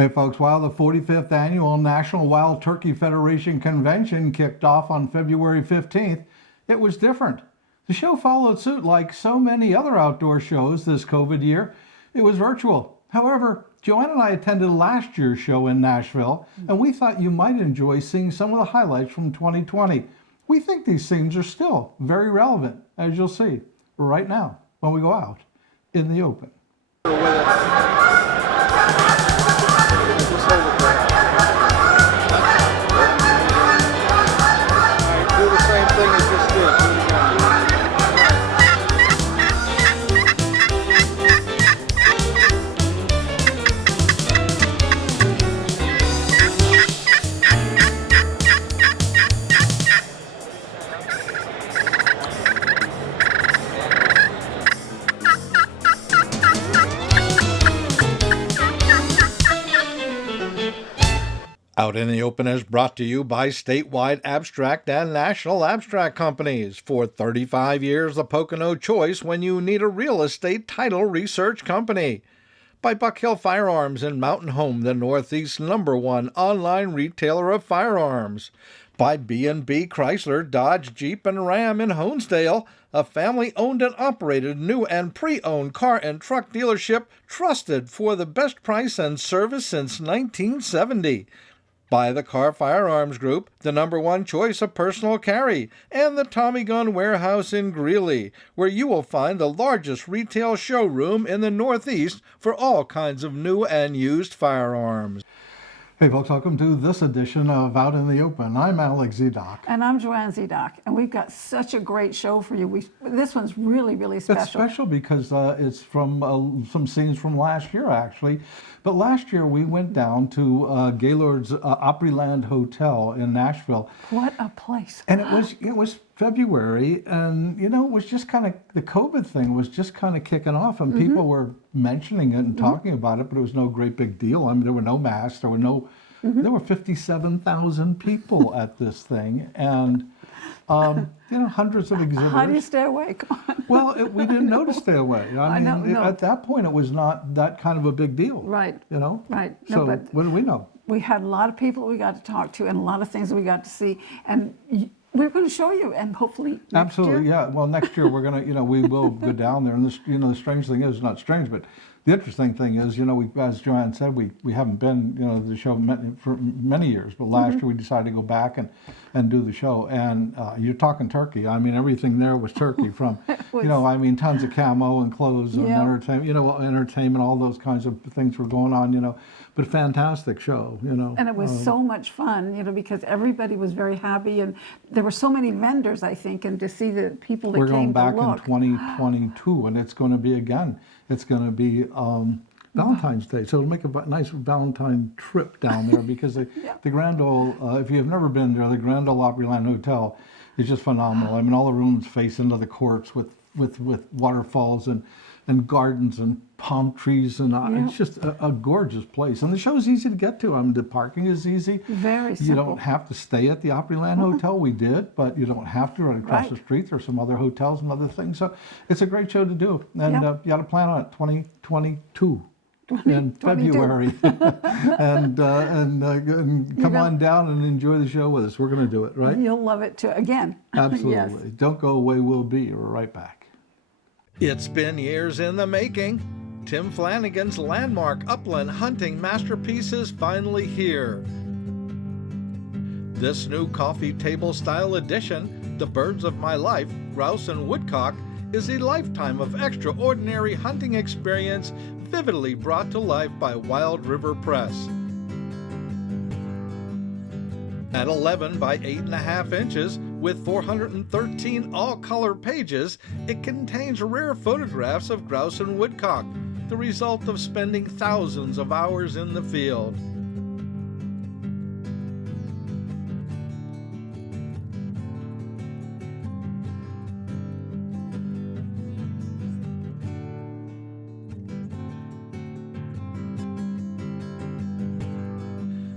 Hey folks, while the 45th Annual National Wild Turkey Federation Convention kicked off on February 15th, it was different. The show followed suit like so many other outdoor shows this COVID year. It was virtual. However, JoAnne and I attended last year's show in Nashville, and we thought you might enjoy seeing some of the highlights from 2020. We think these scenes are still very relevant, as you'll see right now when we go out in the open. Out in the Open is brought to you by statewide abstract and national abstract companies. For 35 years, the Pocono choice when you need a real estate title research company. By Buckhill Firearms in Mountain Home, the Northeast's #1 online retailer of firearms. By B&B Chrysler, Dodge, Jeep, and Ram in Honesdale, a family-owned and operated new and pre-owned car and truck dealership trusted for the best price and service since 1970. By the Kahr Firearms Group, the #1 choice of personal carry, and the Tommy Gun Warehouse in Greeley, where you will find the largest retail showroom in the Northeast for all kinds of new and used firearms. Hey folks, welcome to this edition of Out in the Open. I'm Alex Zidock. And I'm JoAnne Zidock, and we've got such a great show for you. This one's really, really special. It's special because it's from some scenes from last year, actually. But last year we went down to Gaylord's Opryland Hotel in Nashville. What a place! And it was February, and it was just kind of, the COVID thing was just kind of kicking off, and people were mentioning it and talking about it, but it was no great big deal. I mean, there were no masks, there were 57,000 people at this thing, and hundreds of exhibitors. How do you stay away? Come on. Well, we didn't know to stay away. I mean, at that point, it was not that kind of a big deal. Right. Right. So what do we know? We had a lot of people we got to talk to, and a lot of things that we got to see, and we're going to show you, and hopefully next Absolutely, year. yeah. Well, next year we're going to, we will go down there, and this, the strange thing is, not strange, but the interesting thing is, as JoAnne said, we haven't been, to the show for many years, but last year we decided to go back and do the show, and you're talking turkey. I mean, everything there was turkey from, tons of camo and clothes and entertainment, all those kinds of things were going on, but fantastic show, And it was so much fun, because everybody was very happy, and there were so many vendors, I think, and to see the people that We're came going back to look. in 2022, and it's going to be Valentine's Day, so it'll make a nice Valentine trip down there because the Grand Ole, if you've never been there, the Grand Ole Opryland Hotel is just phenomenal. I mean, all the rooms face into the courts with waterfalls and gardens and palm trees, and it's just a gorgeous place. And the show's easy to get to. I mean, the parking is easy. Very simple. You don't have to stay at the Opryland Hotel. We did, but you don't have to. Right across the street, there's some other hotels and other things. So it's a great show to do. And you got to plan on it 2022. In February, and come on down and enjoy the show with us. We're going to do it, right? You'll love it too. Again. Absolutely. Yes. Don't go away. We'll be. We're right back. It's been years in the making. Tim Flanagan's landmark upland hunting masterpiece is finally here. This new coffee table style edition, The Birds of My Life, Grouse and Woodcock, is a lifetime of extraordinary hunting experience vividly brought to life by Wild River Press. At 11 by 8.5 inches, with 413 all-color pages, it contains rare photographs of grouse and woodcock, the result of spending thousands of hours in the field.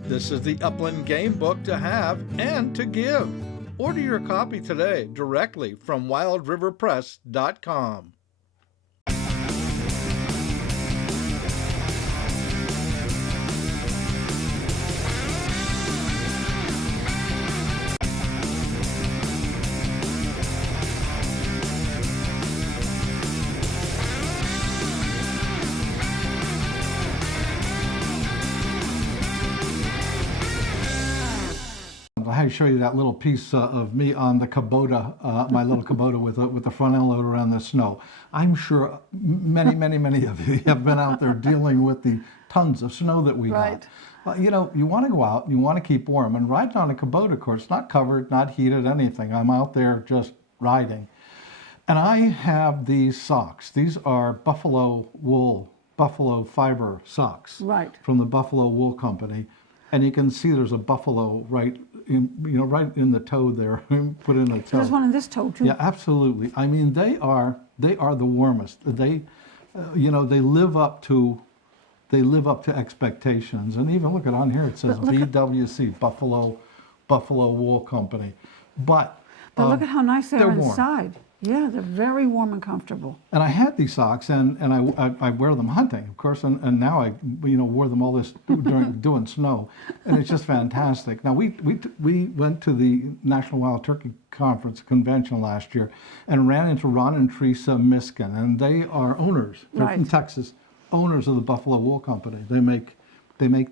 This is the Upland Game Book to have and to give. Order your copy today directly from wildriverpress.com. I show you that little piece of me on the Kubota, my little Kubota with the front end loader around the snow. I'm sure many of you have been out there dealing with the tons of snow that we got. Well, you know, you want to go out, you want to keep warm, and riding on a Kubota, of course, not covered, not heated, anything. I'm out there just riding. And I have these socks. These are buffalo fiber socks from the Buffalo Wool Company. And you can see there's a buffalo right in the toe there, put in the toe. There's one in this toe too. Yeah, absolutely. I mean, they are the warmest. They, they live up to expectations. And even look at on here, it says BWC, Buffalo Wool Company. But look at how nice they are warm. inside. Yeah, they're very warm and comfortable. And I had these socks, and I wear them hunting, of course, and now I wore them all this during doing snow, and it's just fantastic. Now we went to the National Wild Turkey Convention last year, and ran into Ron and Teresa Miskin, and they are owners. They're from Texas, owners of the Buffalo Wool Company. They make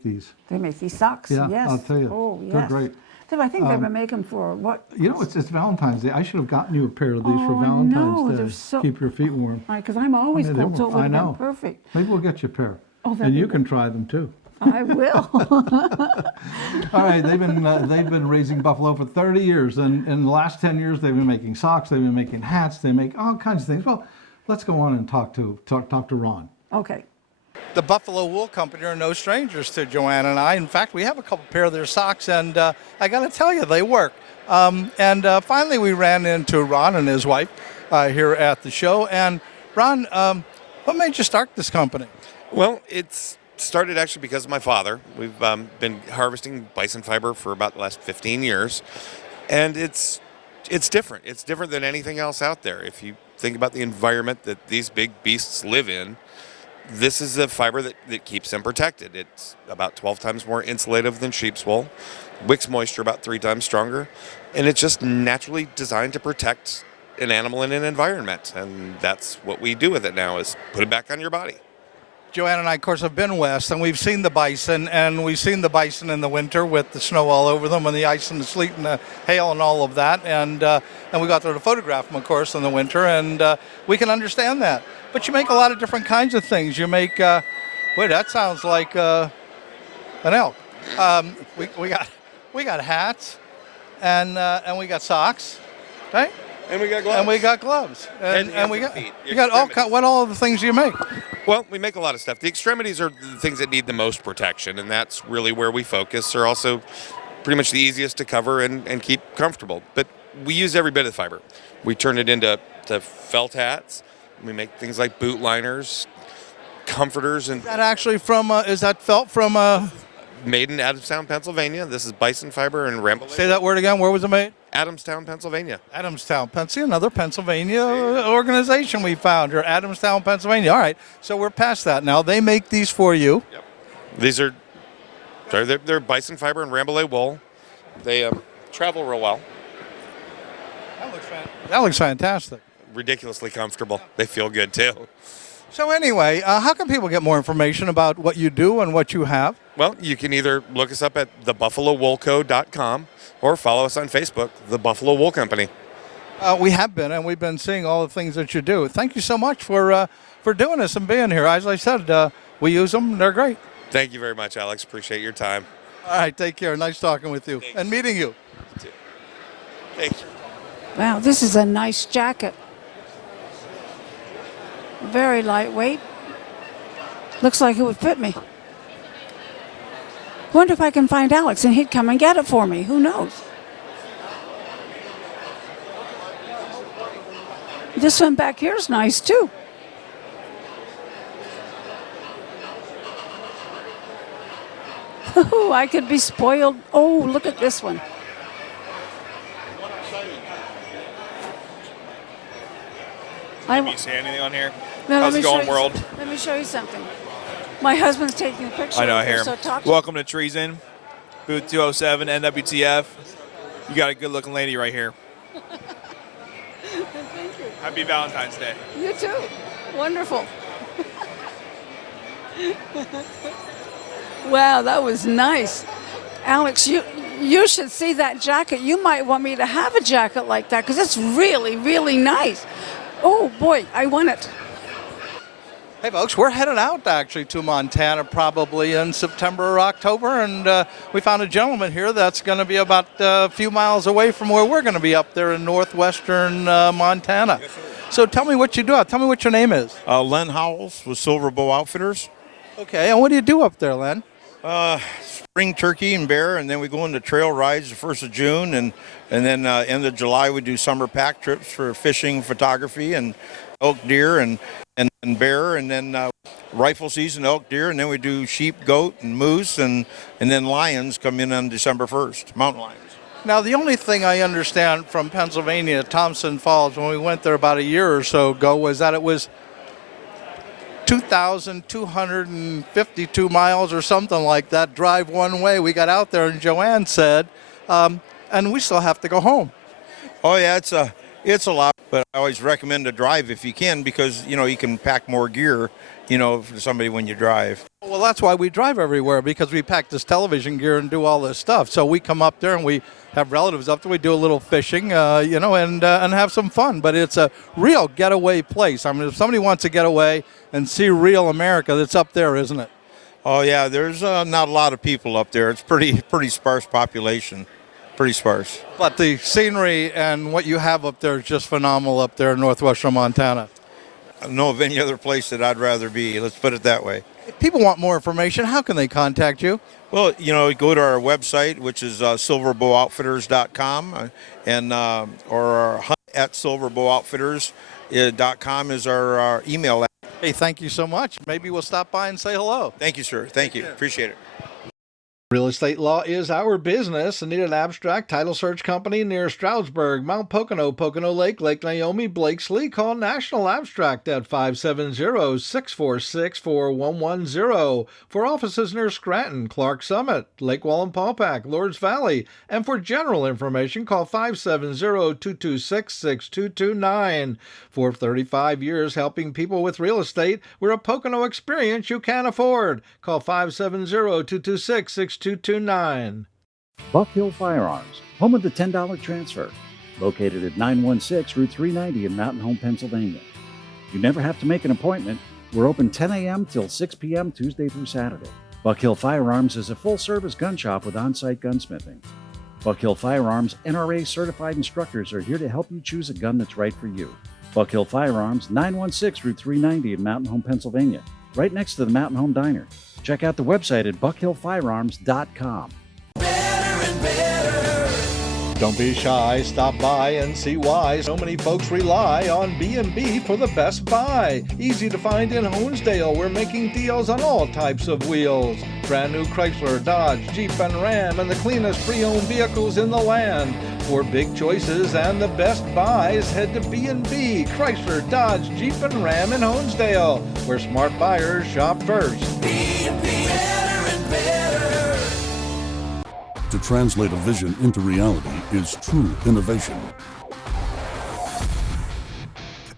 these. They make these socks. Yeah, yes. I'll tell you, Oh, yes. they're great. I think they've been making for what? It's Valentine's Day. I should have gotten you a pair of these for Valentine's Day. Keep your feet warm. Right, because I'm always cold, so it would have been perfect. Maybe we'll get you a pair. Oh, and you can try them too. I will. All right, they've been raising buffalo for 30 years, and in the last 10 years they've been making socks, they've been making hats, they make all kinds of things. Well, let's go on and talk to Ron. Okay. The Buffalo Wool Company are no strangers to JoAnne and I. In fact, we have a couple pair of their socks, and I got to tell you, they work. Finally, we ran into Ron and his wife here at the show. And Ron, what made you start this company? Well, it's started actually because of my father. We've been harvesting bison fiber for about the last 15 years, and it's different. It's different than anything else out there. If you think about the environment that these big beasts live in, this is a fiber that keeps them protected. It's about 12 times more insulative than sheep's wool, wicks moisture about 3 times stronger, and it's just naturally designed to protect an animal in an environment. And that's what we do with it now, is put it back on your body. JoAnne and I, of course, have been west, and we've seen the bison, and we've seen the bison in the winter with the snow all over them, and the ice and the sleet and the hail and all of that, and we got there to photograph them, of course, in the winter, and we can understand that. But you make a lot of different kinds of things. You make, that sounds like an elk. We got hats, and we got socks, right? And we got gloves. And we got gloves. And we got feet. You got all the things you make. Well, we make a lot of stuff. The extremities are the things that need the most protection, and that's really where we focus. They're also pretty much the easiest to cover and keep comfortable. But we use every bit of the fiber. We turn it into felt hats. We make things like boot liners, comforters, and Is that actually is that felt from? made in Adamstown, Pennsylvania. This is bison fiber and Ramble. Say that word again. Where was it made? Adamstown, Pennsylvania. Adamstown, Pennsylvania. Another Pennsylvania organization we found here, Adamstown, Pennsylvania. All right, so we're past that now. They make these for you. Yep. These are they're bison fiber and Ramble wool. They travel real well. That looks fantastic. Ridiculously comfortable. They feel good too. So anyway, how can people get more information about what you do and what you have? Well, you can either look us up at thebuffalowoolco.com or follow us on Facebook, The Buffalo Wool Company. We have been, and we've been seeing all the things that you do. Thank you so much for doing this and being here. As I said, we use them. They're great. Thank you very much, Alex. Appreciate your time. All right, take care. Nice talking with you. Thanks. And meeting you. Thanks. Wow, this is a nice jacket. Very lightweight. Looks like it would fit me. Wonder if I can find Alex and he'd come and get it for me. Who knows? This one back here is nice too. Oh, I could be spoiled. Oh, look at this one. Can you see anything on here? Now, How's it going, world? Let me show you something. My husband's taking a picture. I know, of here. this, so talk to Welcome to Treason, booth 207, NWTF. You got a good-looking lady right here. Thank you. Happy Valentine's Day. You too. Wonderful. Wow, that was nice. Alex, You should see that jacket. You might want me to have a jacket like that because it's really, really nice. Oh boy, I want it. Hey folks, we're headed out actually to Montana probably in September or October, and we found a gentleman here that's going to be about a few miles away from where we're going to be up there in northwestern Montana. Yes, sir. So tell me what you do. Tell me what your name is. Len Howells with Silver Bow Outfitters. Okay, and what do you do up there, Len? Spring turkey and bear, and then we go into trail rides the 1st of June, and then end of July we do summer pack trips for fishing, photography, and elk, deer, and bear, and then rifle season, elk, deer, and then we do sheep, goat, and moose, and then lions come in on December 1st, mountain lions. Now, the only thing I understand from Pennsylvania, Thompson Falls, when we went there about a year or so ago, was that it was 2,252 miles or something like that, drive one way. We got out there, and JoAnne said, and we still have to go home. Oh yeah, it's a lot, but I always recommend to drive if you can, because you can pack more gear, for somebody when you drive. Well, that's why we drive everywhere, because we pack this television gear and do all this stuff. So we come up there and we have relatives up there. We do a little fishing, and have some fun. But it's a real getaway place. I mean, if somebody wants to get away and see real America, that's up there, isn't it? Oh yeah, there's not a lot of people up there. It's pretty sparse population, pretty sparse. But the scenery and what you have up there is just phenomenal up there in northwestern Montana. I don't know of any other place that I'd rather be. Let's put it that way. If people want more information, how can they contact you? Well, go to our website, which is silverbowоutfitters.com, or hunt at silverbowоutfitters.com is our email. Hey, thank you so much. Maybe we'll stop by and say hello. Thank you, sir. Thank you. Appreciate it. Real estate law is our business. Need an abstract title search company near Stroudsburg, Mount Pocono, Pocono Lake, Lake Naomi, Blakesley? Call National Abstract at 570-646-4110. For offices near Scranton, Clark Summit, Lake Wallenpaupack, Lords Valley. And for general information, call 570-226-6229. For 35 years helping people with real estate, we're a Pocono experience you can't afford. Call 570-226-6229. Buckhill Firearms, home of the $10 transfer, located at 916 Route 390 in Mountain Home, Pennsylvania. You never have to make an appointment. We're open 10 a.m. till 6 p.m. Tuesday through Saturday. Buckhill Firearms is a full-service gun shop with on-site gunsmithing. Buckhill Firearms NRA certified instructors are here to help you choose a gun that's right for you. Buckhill Firearms, 916 Route 390 in Mountain Home, Pennsylvania, right next to the Mountain Home Diner. Check out the website at buckhillfirearms.com. Don't be shy, stop by and see why so many folks rely on B&B for the best buy. Easy to find in Honesdale. We're making deals on all types of wheels. Brand new Chrysler, Dodge, Jeep, and Ram, and the cleanest pre-owned vehicles in the land. For big choices and the best buys, head to B&B, Chrysler, Dodge, Jeep, and Ram in Honesdale, where smart buyers shop first. B&B, better and better. To translate a vision into reality is true innovation.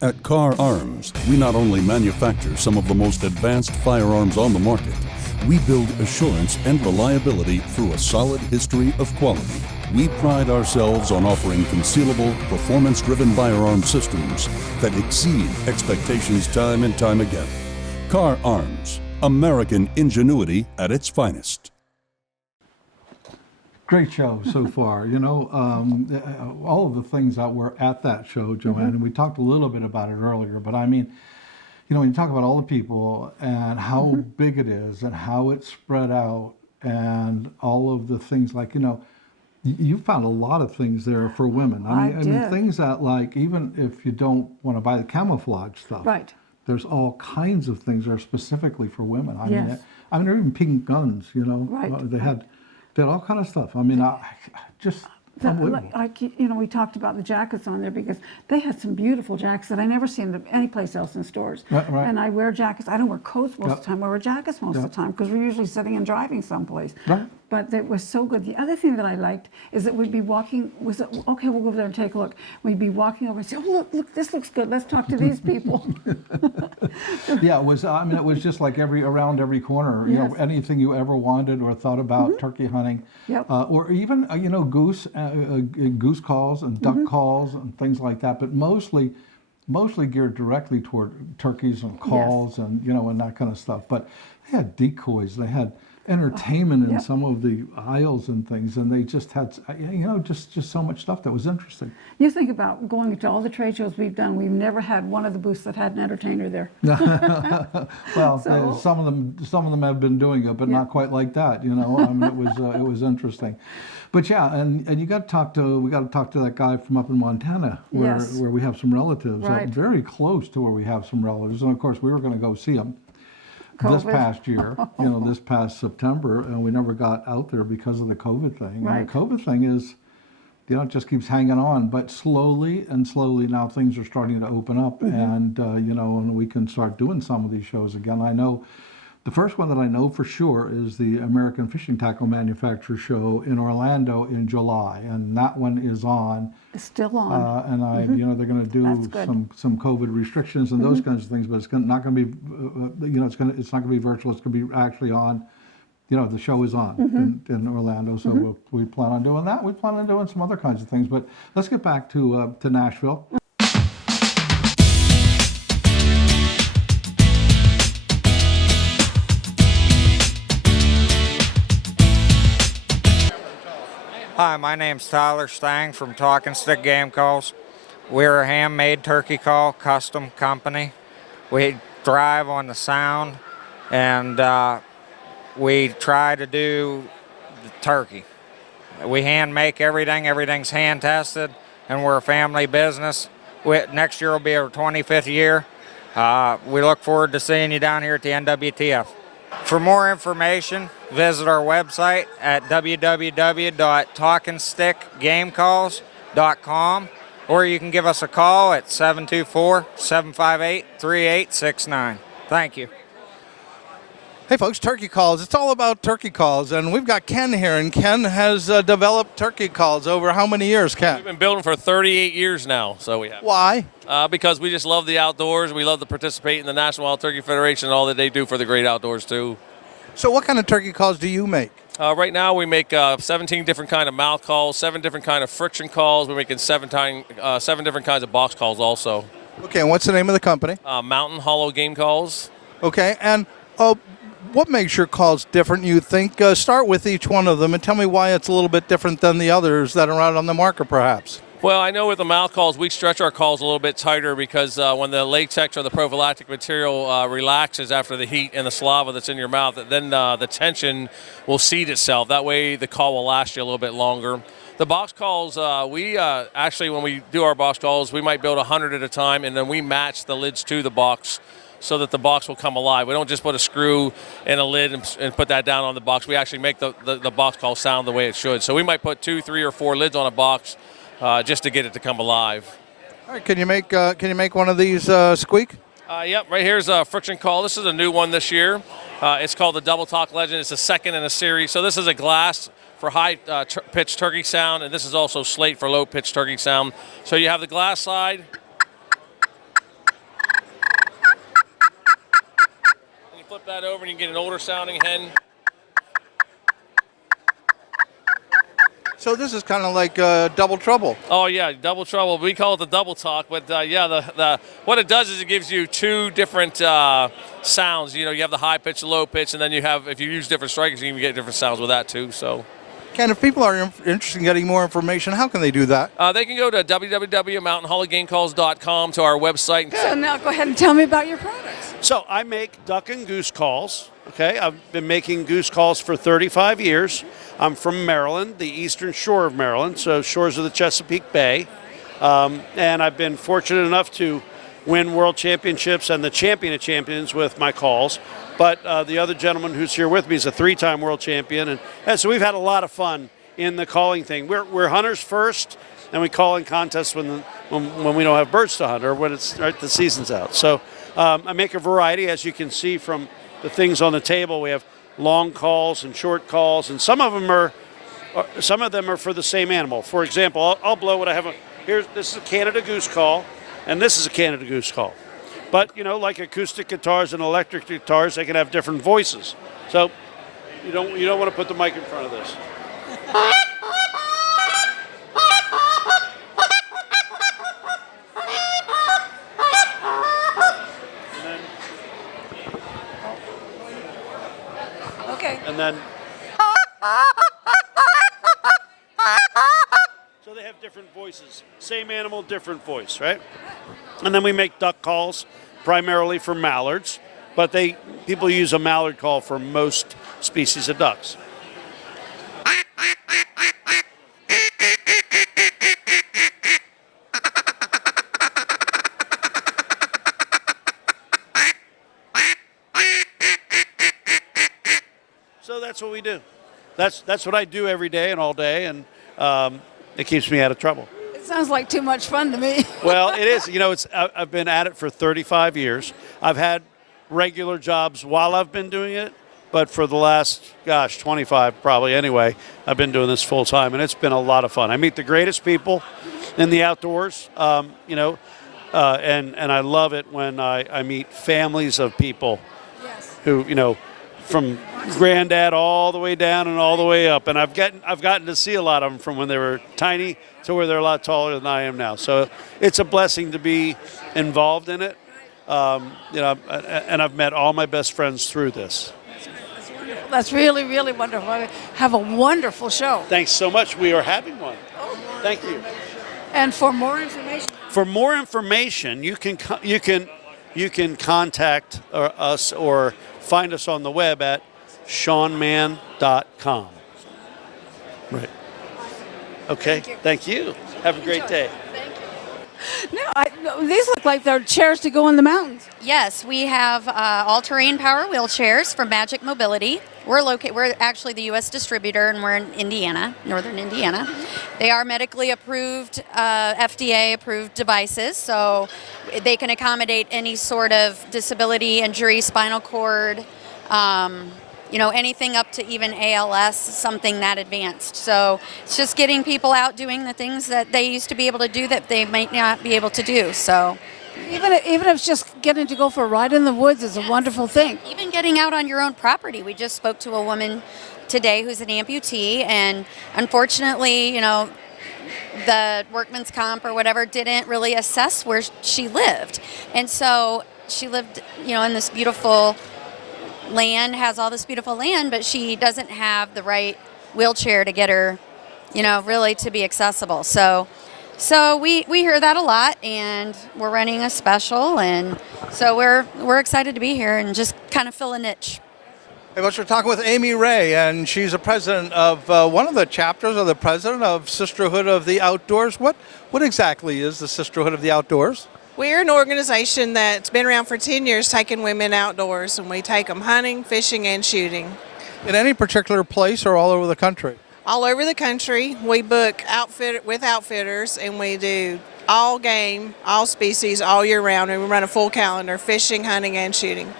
At Kahr Arms, we not only manufacture some of the most advanced firearms on the market, we build assurance and reliability through a solid history of quality. We pride ourselves on offering concealable, performance-driven firearm systems that exceed expectations time and time again. Kahr Arms, American ingenuity at its finest. Great show so far. All of the things that were at that show, JoAnne, and we talked a little bit about it earlier, but I mean, when you talk about all the people and how big it is and how it's spread out and all of the things like, you found a lot of things there for women. I mean, things that, like, even if you don't want to buy the camouflage stuff, Right. there's all kinds of things that are specifically for women. I Yes. mean, they're even pink guns, Right. They had all kind of stuff. I mean, just unbelievable. We talked about the jackets on there because they had some beautiful jackets that I never seen anyplace else in stores. Right. And I wear jackets. I don't wear coats most of the time. I wear jackets most of Yep. the time because we're usually sitting and driving someplace. Right. but it was so good. The other thing that I liked is that we'd be walking, okay, we'll go over there and take a look. We'd be walking over and say, oh, look, this looks good. Let's talk to these people. Yeah, it was. I mean, it was just like around every corner. You know, anything you ever wanted or thought about turkey hunting, or even goose calls and duck calls and things like that. But mostly geared directly toward turkeys and calls and and that kind of stuff. But they had decoys. They had entertainment in some of the aisles and things, and they just had just so much stuff that was interesting. You think about going to all the trade shows we've done, we've never had one of the booths that had an entertainer there. Well, some of them have been doing it, but not quite like that. I mean, it was interesting. But yeah, and we got to talk to that guy from up in Montana where we have some relatives, very close to where we have some relatives, and of course we were going to go see him this past year, this past September, and we never got out there because of the COVID thing. Right. And the COVID thing is, it just keeps hanging on, but slowly now things are starting to open up, and and we can start doing some of these shows again. I know the first one that I know for sure is the American Fishing Tackle Manufacturer Show in Orlando in July, and that one is on. It's still on. And they're going to do some COVID restrictions and those kinds of things, but it's not going to be, it's not going to be virtual. It's going to be actually on. The show is on in Orlando, so we plan on doing that. We plan on doing some other kinds of things, but let's get back to Nashville. Hi, my name's Tyler Stang from Talkinstickgame Calls. We're a handmade turkey call custom company. We thrive on the sound, and we try to do the turkey. We hand make everything. Everything's hand tested, and we're a family business. Next year will be our 25th year. We look forward to seeing you down here at the NWTF. For more information, visit our website at www.talkinstickgamecalls.com, or you can give us a call at 724-758-3869. Thank you. Hey folks, turkey calls. It's all about turkey calls, and we've got Ken here, and Ken has developed turkey calls over how many years, Ken? We've been building for 38 years now, so we have. Why? Because we just love the outdoors. We love to participate in the National Wild Turkey Federation and all that they do for the great outdoors too. So what kind of turkey calls do you make? Right now we make 17 different kind of mouth calls, 7 different kind of friction calls. We're making 7 different kinds of box calls also. Okay, and what's the name of the company? Mountain Hollow Game Calls. Okay, and what makes your calls different, you think? Start with each one of them and tell me why it's a little bit different than the others that are out on the market, perhaps. Well, I know with the mouth calls, we stretch our calls a little bit tighter because when the latex or the prophylactic material relaxes after the heat and the saliva that's in your mouth, then the tension will seat itself. That way the call will last you a little bit longer. The box calls, we actually, when we do our box calls, we might build 100 at a time, and then we match the lids to the box so that the box will come alive. We don't just put a screw in a lid and put that down on the box. We actually make the box call sound the way it should. So we might put 2, 3, or 4 lids on a box just to get it to come alive. All right, can you make one of these squeak? Yep, right here's a friction call. This is a new one this year. It's called the Double Talk Legend. It's the second in a series. So this is a glass for high pitch turkey sound, and this is also slate for low pitch turkey sound. So you have the glass side. And you flip that over and you get an older sounding hen. So this is kind of like Double Trouble. Oh yeah, Double Trouble. We call it the Double Talk, but yeah, what it does is it gives you 2 different sounds. You have the high pitch, the low pitch, and then you have, if you use different strikers, you can get different sounds with that too. So. Ken, if people are interested in getting more information, how can they do that? They can go to www.mountainhollowgamecalls.com to our website. So now go ahead and tell me about your products. So I make duck and goose calls. Okay, I've been making goose calls for 35 years. I'm from Maryland, the eastern shore of Maryland, so shores of the Chesapeake Bay. And I've been fortunate enough to win world championships and the champion of champions with my calls. But the other gentleman who's here with me is a 3-time world champion. And so we've had a lot of fun in the calling thing. We're hunters first, and we call in contests when we don't have birds to hunt or when the season's out. So I make a variety, as you can see from the things on the table. We have long calls and short calls, and some of them are for the same animal. For example, I'll blow what I have. This is a Canada goose call, and this is a Canada goose call. But like acoustic guitars and electric guitars, they can have different voices. So you don't want to put the mic in front of this. Okay. And then so they have different voices. Same animal, different voice, right? And then we make duck calls primarily for mallards, but people use a mallard call for most species of ducks. So that's what we do. That's what I do every day and all day, and it keeps me out of trouble. It sounds like too much fun to me. Well, it is. I've been at it for 35 years. I've had regular jobs while I've been doing it, but for the last, 25 probably anyway, I've been doing this full time, and it's been a lot of fun. I meet the greatest people in the outdoors, and I love it when I meet families of people who, from granddad all the way down and all the way up, and I've gotten to see a lot of them from when they were tiny to where they're a lot taller than I am now. So it's a blessing to be involved in it, and I've met all my best friends through this. That's really, really wonderful. Have a wonderful show. Thanks so much. We are having one. Thank you. And for more information? For more information, you can contact us or find us on the web at SeanMann.com. Right. Okay. Thank you. Have a great day. No, these look like they're chairs to go in the mountains. Yes, we have all-terrain power wheelchairs from Magic Mobility. We're actually the U.S. distributor, and we're in Indiana, northern Indiana. They are medically approved, FDA-approved devices, so they can accommodate any sort of disability, injury, spinal cord, anything up to even ALS, something that advanced. So it's just getting people out doing the things that they used to be able to do that they might not be able to do. So even if it's just getting to go for a ride in the woods is a wonderful thing. Even getting out on your own property. We just spoke to a woman today who's an amputee, and unfortunately, the workman's comp or whatever didn't really assess where she lived. And so she lived, in this beautiful land, has all this beautiful land, but she doesn't have the right wheelchair to get her, really to be accessible. So we hear that a lot, and we're running a special, and so we're excited to be here and just kind of fill a niche. Hey, folks, we're talking with Amy Ray, and she's a president of one of the chapters, or the president of Sisterhood of the Outdoors. What exactly is the Sisterhood of the Outdoors? We're an organization that's been around for 10 years taking women outdoors, and we take them hunting, fishing, and shooting. In any particular place or all over the country? All over the country. We book with outfitters, and we do all game, all species, all year round, and we run a full calendar, fishing, hunting, and shooting.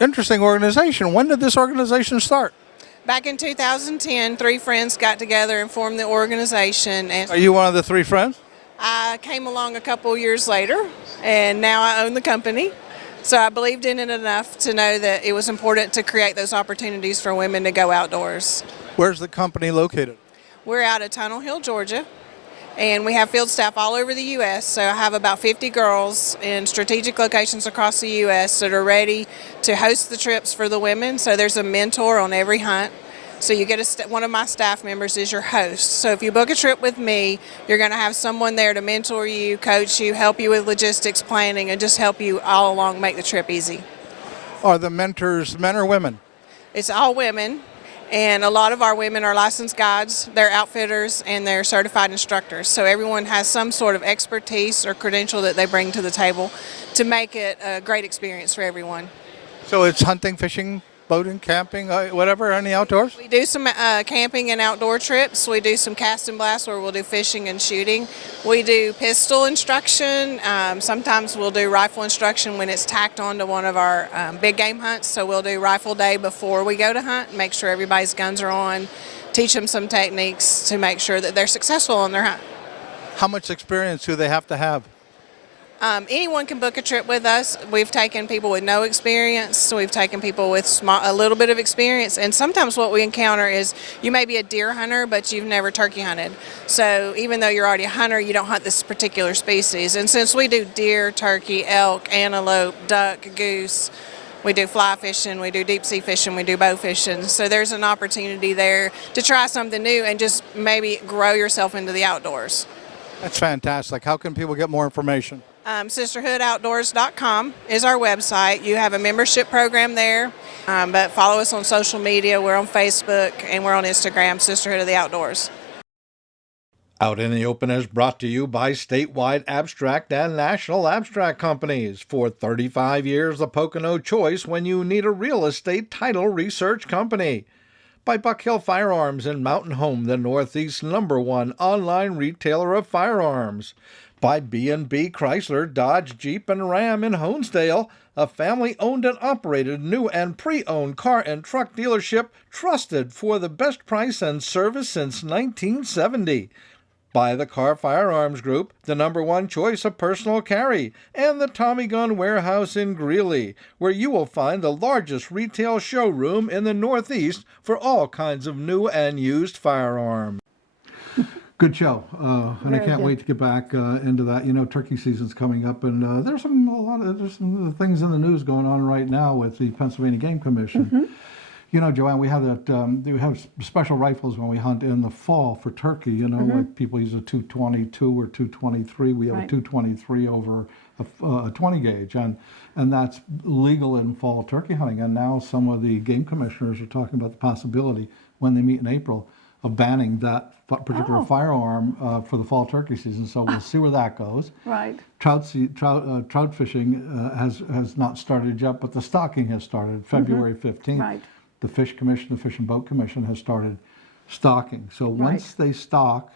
Interesting organization. When did this organization start? Back in 2010, 3 friends got together and formed the organization. And Are you one of the 3 friends? I came along a couple years later, and now I own the company. So I believed in it enough to know that it was important to create those opportunities for women to go outdoors. Where's the company located? We're out of Tunnel Hill, Georgia, and we have field staff all over the U.S. So I have about 50 girls in strategic locations across the U.S. that are ready to host the trips for the women. So there's a mentor on every hunt. So you get one of my staff members is your host. So if you book a trip with me, you're going to have someone there to mentor you, coach you, help you with logistics planning, and just help you all along make the trip easy. Are the mentors men or women? It's all women, and a lot of our women are licensed guides, they're outfitters, and they're certified instructors. So everyone has some sort of expertise or credential that they bring to the table to make it a great experience for everyone. So it's hunting, fishing, boating, camping, whatever, in the outdoors? We do some camping and outdoor trips. We do some cast and blast where we'll do fishing and shooting. We do pistol instruction. Sometimes we'll do rifle instruction when it's tacked onto one of our big game hunts. So we'll do rifle day before we go to hunt, make sure everybody's guns are on, teach them some techniques to make sure that they're successful on their hunt. How much experience do they have to have? Anyone can book a trip with us. We've taken people with no experience, so we've taken people with a little bit of experience, and sometimes what we encounter is you may be a deer hunter, but you've never turkey hunted. So even though you're already a hunter, you don't hunt this particular species. And since we do deer, turkey, elk, antelope, duck, goose, we do fly fishing, we do deep sea fishing, we do bow fishing. So there's an opportunity there to try something new and just maybe grow yourself into the outdoors. That's fantastic. How can people get more information? Sisterhoodoutdoors.com is our website. You have a membership program there, but follow us on social media. We're on Facebook and we're on Instagram, Sisterhood of the Outdoors. Out in the Open is brought to you by statewide abstract and national abstract companies. For 35 years, the Pocono choice when you need a real estate title research company. By Buckhill Firearms in Mountain Home, the Northeast's #1 online retailer of firearms. By B&B Chrysler, Dodge, Jeep, and Ram in Honesdale, a family-owned and operated new and pre-owned car and truck dealership trusted for the best price and service since 1970. By the Kahr Firearms Group, the #1 choice of personal carry, and the Tommy Gun Warehouse in Greeley, where you will find the largest retail showroom in the Northeast for all kinds of new and used firearms. Good show, and I can't wait to get back into that. You know, turkey season's coming up, and there's some things in the news going on right now with the Pennsylvania Game Commission. Mm-hmm. You know, JoAnne, we have that. We have special rifles when we hunt in the fall for turkey. You know, like people use a 222 or 223. We have a 223 over a 20 gauge, and that's legal in fall turkey hunting. And now some of the game commissioners are talking about the possibility when they meet in April of banning that particular firearm for the fall turkey season. So we'll see where that goes. Right. Trout fishing has not started yet, but the stocking has started February 15th. Right. The Fish Commission, the Fish and Boat Commission has started stocking. So once they stock,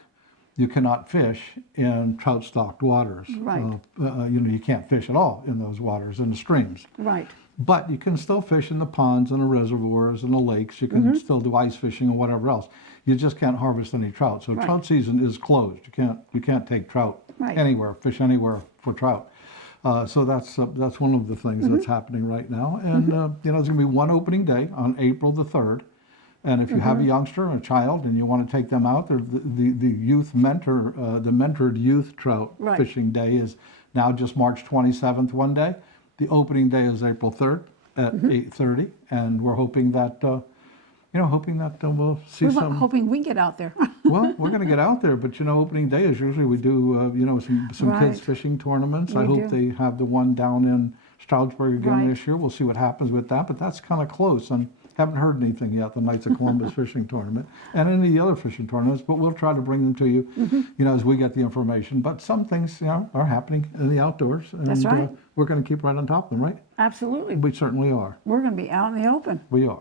you cannot fish in trout stocked waters. Right. You know, you can't fish at all in those waters, in the streams. Right. But you can still fish in the ponds and the reservoirs and the lakes. You can still do ice fishing or whatever else. You just can't harvest any trout. So trout season is closed. You can't take trout anywhere, fish anywhere for trout. So that's one of the things that's happening right now. And you know, there's going to be one opening day on April the 3rd. And if you have a youngster or a child and you want to take them out, the youth mentor, the mentored youth trout fishing day is now just March 27th one day. The opening day is April 3rd at 8:30, and we're hoping that, we'll see some. Hoping we get out there. Well, we're going to get out there, but you know, opening day is usually we do, some kids fishing tournaments. I hope they have the one down in Stroudsburg again this year. We'll see what happens with that, but that's kind of close, and haven't heard anything yet. The Knights of Columbus fishing tournament and any of the other fishing tournaments, but we'll try to bring them to you, you know, as we get the information. But some things, you know, are happening in the outdoors, and That's right. We're going to keep right on top of them, right? Absolutely. We certainly are. We're going to be out in the open. We are.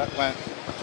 that went